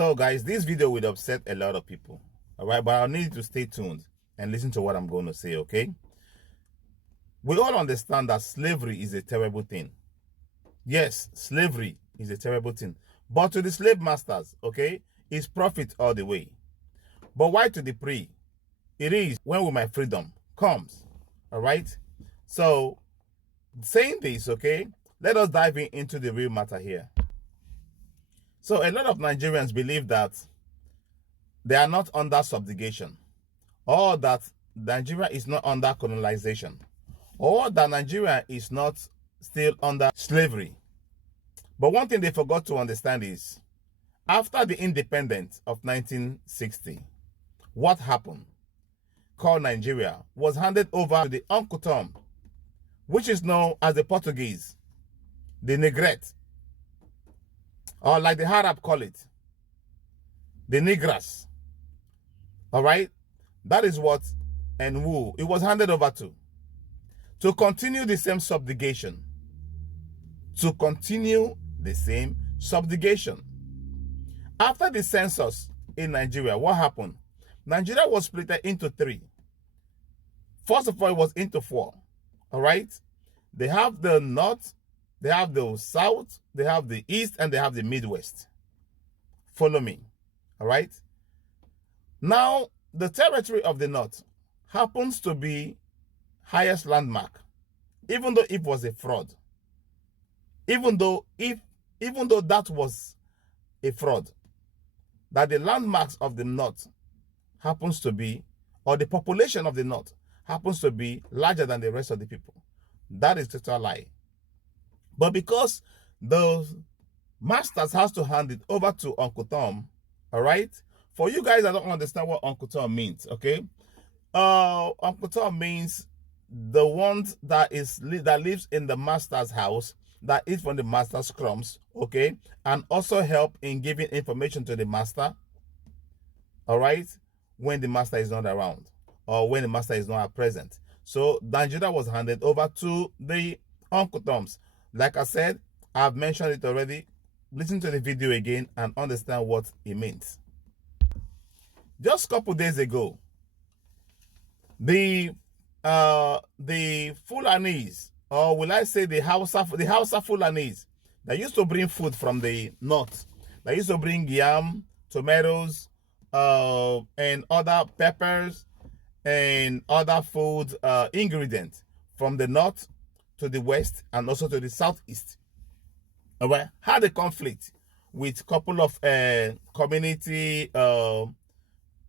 So guys, this video will upset a lot of people. All right, but I'll need you to stay tuned and listen to what I'm going to say, okay? We all understand that slavery is a terrible thing. Yes, slavery is a terrible thing. But to the slave masters, okay, it's profit all the way. But why to the free? It is when will my freedom comes. All right? So, saying this, okay, let us dive into the real matter here. So, a lot of Nigerians believe that they are not under subjugation, or that Nigeria is not under colonization, or that Nigeria is not still under slavery. But one thing they forgot to understand is, after the independence of 1960, what happened? Called Nigeria was handed over to the Uncle Tom, which is known as the Portuguese, the Negrette, or like the Arab call it, the Negras. All right, that is what and who it was handed over to continue the same subjugation. To continue the same subjugation. After the census in Nigeria, what happened? Nigeria was split into three. First of all, it was into four. All right? They have the north, they have the south, they have the east, and they have the Midwest. Follow me. All right? Now, the territory of the north happens to be highest landmark, even though it was a fraud. Even though that was a fraud, that the landmarks of the north happens to be, or the population of the north happens to be larger than the rest of the people. That is total lie. But because the masters has to hand it over to Uncle Tom, all right? For you guys that don't understand what Uncle Tom means, okay? Uncle Tom means the one that lives in the master's house, that eats from the master's crumbs, okay, and also help in giving information to the master, all right, when the master is not around or when the master is not present. So Nigeria was handed over to the Uncle Toms. Like I said, I've mentioned it already. Listen to the video again and understand what it means. Just a couple days ago, the Fulanese, or will I say the Hausa Fulanese, that used to bring food from the north. They used to bring yam, tomatoes, and other peppers and other food ingredients from the north to the west and also to the southeast. Alright, had a conflict with a couple of community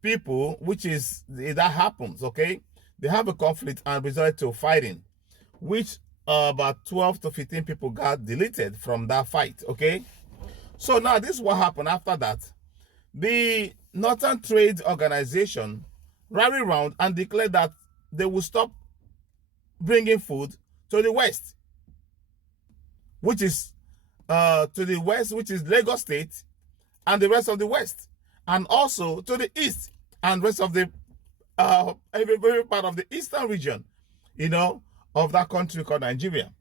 people, which is that happens, okay? They have a conflict and resorted to fighting, which about 12 to 15 people got deleted from that fight, okay? So now this is what happened after that. The Northern Trade Organization rallied around and declared that they will stop bringing food to the west, which is Lagos State and the rest of the west, and also to the east and rest of the every part of the eastern region, you know, of that country called Nigeria.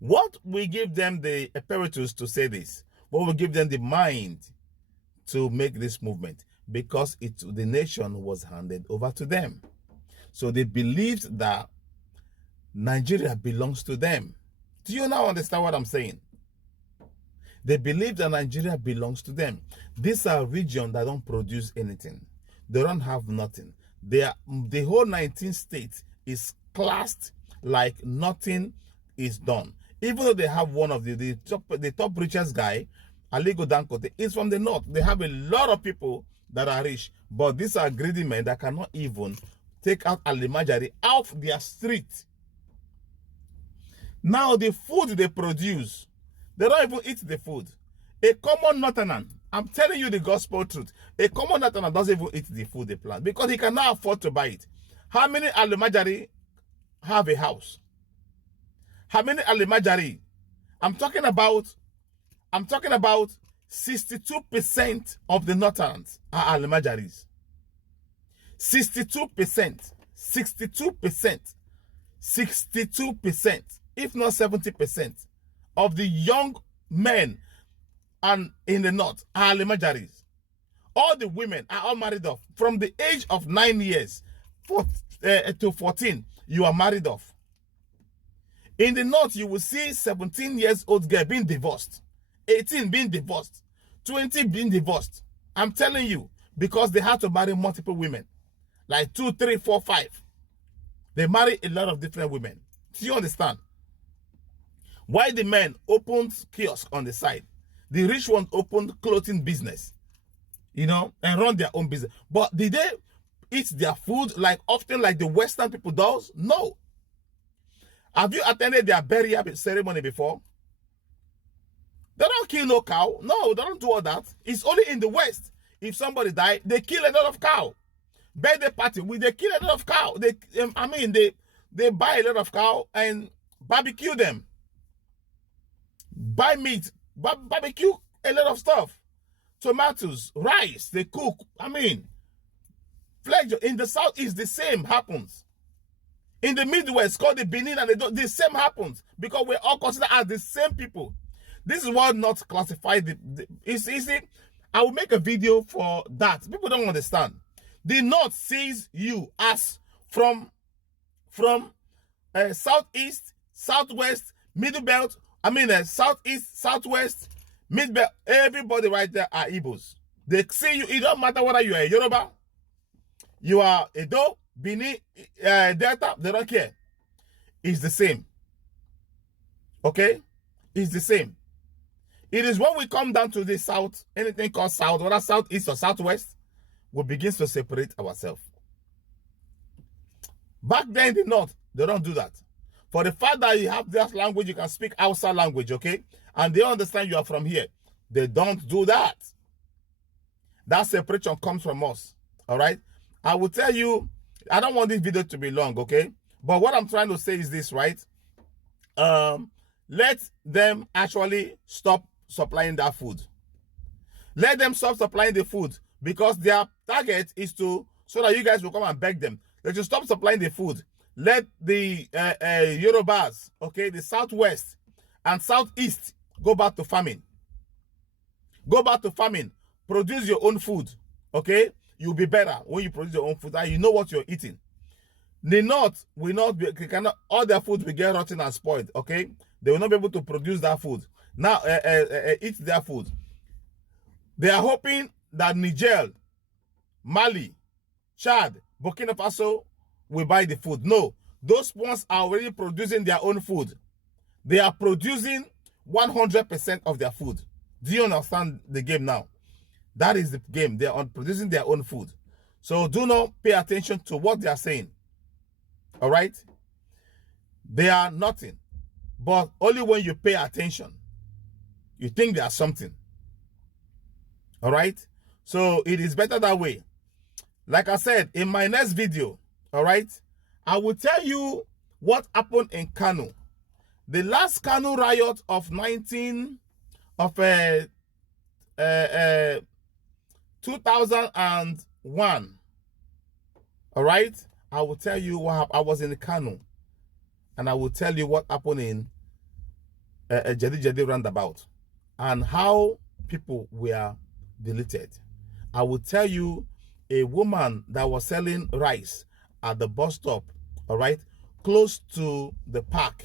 What we give them the apparatus to say this? What will give them the mind to make this movement? Because the nation was handed over to them. So they believed that Nigeria belongs to them. Do you now understand what I'm saying? They believe that Nigeria belongs to them. These are regions that don't produce anything. They don't have nothing. The whole 19 states is classed like nothing is done. Even though they have one of the top richest guy, Aliko Dangote, is from the north. They have a lot of people that are rich, but these are greedy men that cannot even take out Alimajari out their street. Now the food they produce, they don't even eat the food. A common northerner, I'm telling you the gospel truth, a common northerner doesn't even eat the food they plant because he cannot afford to buy it. How many Alimajari have a house? How many Alimajari? I'm talking about 62% of the northerns are Alimajaris. 62%, 62%, if not 70% of the young men and in the north are Lemajaris. All the women are all married off. From the age of 9 years to 14, you are married off. In the north, you will see 17 years old girl being divorced, 18 being divorced, 20 being divorced. I'm telling you, because they have to marry multiple women, like 2, 3, 4, 5. They marry a lot of different women. Do you understand? Why the men opened kiosk on the side, the rich ones opened clothing business, you know, and run their own business. But did they eat their food like often like the Western people does? No. Have you attended their burial ceremony before? They don't kill no cow. No, they don't do all that. It's only in the West. If somebody died, they kill a lot of cow. Birthday party, they kill a lot of cow. They buy a lot of cow and barbecue them. Buy meat, barbecue a lot of stuff. Tomatoes, rice, they cook. Flex in the South is the same happens. In the Midwest, called the Benin, and the same happens because we're all considered as the same people. This is what not classified. You see, I will make a video for that. People don't understand. The North sees you as from Southeast, Southwest, Middle Belt. Southeast, Southwest, Mid Belt. Everybody right there are Igbos. They see you. It don't matter whether you are a Yoruba, you are Edo, Bini, Delta. They don't care. It's the same. Okay, it's the same. It is when we come down to the South, anything called South, whether Southeast or Southwest, we begin to separate ourselves. Back then in the North, they don't do that. For the fact that you have this language, you can speak outside language, okay? And they understand you are from here. They don't do that. That separation comes from us, all right? I will tell you, I don't want this video to be long, okay? But what I'm trying to say is this, right? Let them actually stop supplying that food. Let them stop supplying the food because their target is so that you guys will come and beg them. They should stop supplying the food. Let the Yorubas, okay, the Southwest and Southeast go back to farming. Go back to farming. Produce your own food, okay? You'll be better when you produce your own food and you know what you're eating. The North will not be, all their food will get rotten and spoiled, okay? They will not be able to produce that food. Now, eat their food. They are hoping that Niger, Mali, Chad, Burkina Faso will buy the food. No, those ones are already producing their own food. They are producing 100% of their food. Do you understand the game now? That is the game. They are producing their own food. So do not pay attention to what they are saying. All right? They are nothing. But only when you pay attention, you think they are something. All right? So it is better that way. Like I said, in my next video, all right, I will tell you what happened in Kano. The last Kano riot of 2001. All right? I will tell you what happened. I was in Kano. And I will tell you what happened in Jadi roundabout. And how people were deleted. I will tell you a woman that was selling rice at the bus stop, all right, close to the park,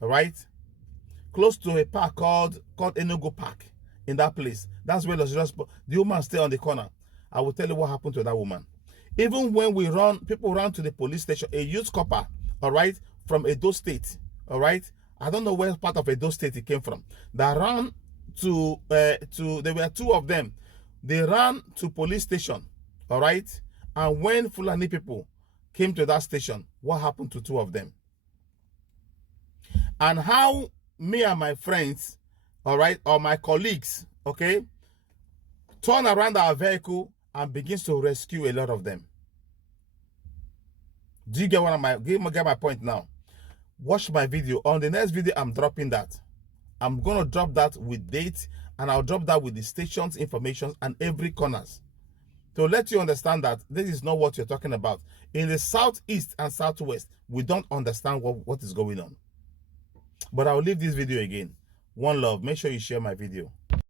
all right, close to a park called Enugu Park. In that place, that's where the woman stay on the corner. I will tell you what happened to that woman. Even when people run to the police station, a youth copper, all right, from Edo State, all right, I don't know where part of Edo State it came from. They ran there were two of them. They ran to police station, all right, and when Fulani people came to that station, what happened to two of them? And how me and my friends, all right, or my colleagues, okay, turn around our vehicle and begins to rescue a lot of them. Do you get get my point now? Watch my video. On the next video, I'm dropping that. I'm going to drop that with dates, and I'll drop that with the station's information and every corners to let you understand that this is not what you're talking about. In the Southeast and Southwest, we don't understand what is going on. But I'll leave this video again. One love. Make sure you share my video.